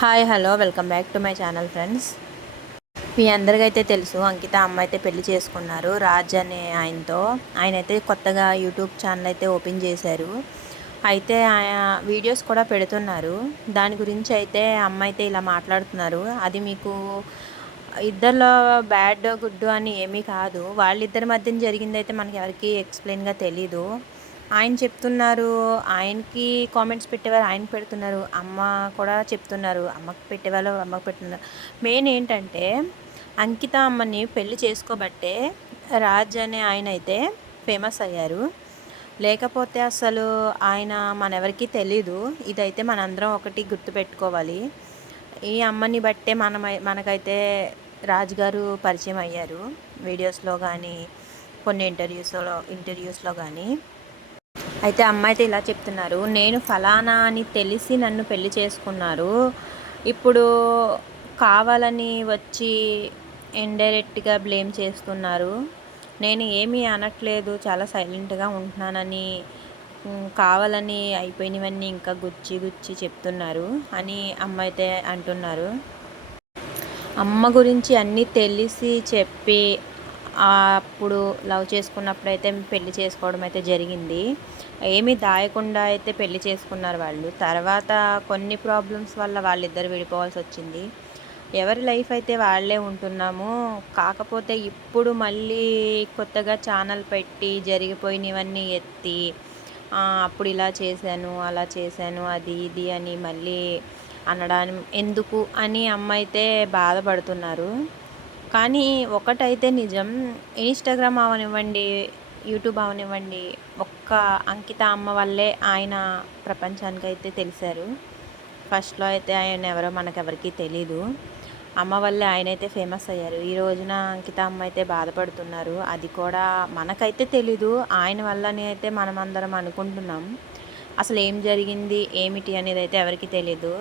Hi hello welcome back to my channel friends. మీ అందరికైతే తెలుసు అంకిత అమ్మ అయితే పెళ్ళి చేసుకున్నారు. రాజ్ అనే ఆయనతో. ఆయన అయితే కొత్తగా యూట్యూబ్ ఛానల్ అయితే ఓపెన్ చేశారు. అయితే ఆయన వీడియోస్ కూడా పెడుతున్నారు. దాని గురించి అయితే అమ్మ అయితే ఇలా మాట్లాడుతున్నారు. అది మీకు ఇద్దరిలో బ్యాడ్ గుడ్ అని ఏమీ కాదు. వాళ్ళిద్దరి మధ్యన జరిగిందైతే మనకి ఎవరికి ఎక్స్ప్లెయిన్గా తెలీదు. ఆయన చెప్తున్నారు ఆయనకి కామెంట్స్ పెట్టేవారు ఆయన పెడుతున్నారు అమ్మ కూడా చెప్తున్నారు అమ్మకి పెట్టేవాళ్ళు అమ్మకి పెడుతున్నారు. మెయిన్ ఏంటంటే అంకిత అమ్మని పెళ్ళి చేసుకోబట్టే రాజ్ అనే ఆయన అయితే ఫేమస్ అయ్యారు. లేకపోతే అసలు ఆయన మనెవరికి తెలీదు. ఇదైతే మనందరం ఒకటి గుర్తుపెట్టుకోవాలి ఈ అమ్మని బట్టే మనం మనకైతే రాజుగారు పరిచయం అయ్యారు. వీడియోస్లో కానీ కొన్ని ఇంటర్వ్యూస్లో ఇంటర్వ్యూస్లో కానీ అయితే అమ్మాయి అయితే ఇలా చెప్తున్నారు నేను ఫలానా అని తెలిసి నన్ను పెళ్ళి చేసుకున్నారు. ఇప్పుడు కావాలని వచ్చి ఇండైరెక్ట్గా బ్లేమ్ చేస్తున్నారు. నేను ఏమీ అనట్లేదు చాలా సైలెంట్గా ఉంటున్నానని కావాలని అయిపోయినవన్నీ ఇంకా గుచ్చి గుచ్చి చెప్తున్నారు అని అమ్మ అయితే అంటున్నారు. అమ్మ గురించి అన్నీ తెలిసి చెప్పి అప్పుడు లవ్ చేసుకున్నప్పుడు అయితే పెళ్ళి చేసుకోవడం అయితే జరిగింది. ఏమీ దాయకుండా అయితే పెళ్ళి చేసుకున్నారు వాళ్ళు. తర్వాత కొన్ని ప్రాబ్లమ్స్ వల్ల వాళ్ళిద్దరు విడిపోవాల్సి వచ్చింది. ఎవరి లైఫ్ అయితే వాళ్ళే ఉంటున్నాము కాకపోతే ఇప్పుడు మళ్ళీ కొత్తగా ఛానల్ పెట్టి జరిగిపోయినవన్నీ ఎత్తి అప్పుడు ఇలా చేశాను అలా చేశాను అది ఇది అని మళ్ళీ అనడానికి ఎందుకు అని అమ్మ అయితే బాధపడుతున్నారు. కానీ ఒకటైతే నిజం. ఇన్స్టాగ్రామ్ అవనివ్వండి యూట్యూబ్ అవనివ్వండి ఒక్క అంకిత అమ్మ వల్లే ఆయన ప్రపంచానికి అయితే తెలిసారు ఫస్ట్లో అయితే ఆయన ఎవరో మనకెవరికి తెలీదు. అమ్మ వల్లే ఆయన అయితే ఫేమస్ అయ్యారు. ఈ రోజున అంకిత అమ్మ అయితే బాధపడుతున్నారు. అది కూడా మనకైతే తెలీదు. ఆయన వల్లనే అయితే మనం అందరం అనుకుంటున్నాం. అసలు ఏం జరిగింది? ఏమిటి అనేది అయితే ఎవరికి తెలీదు.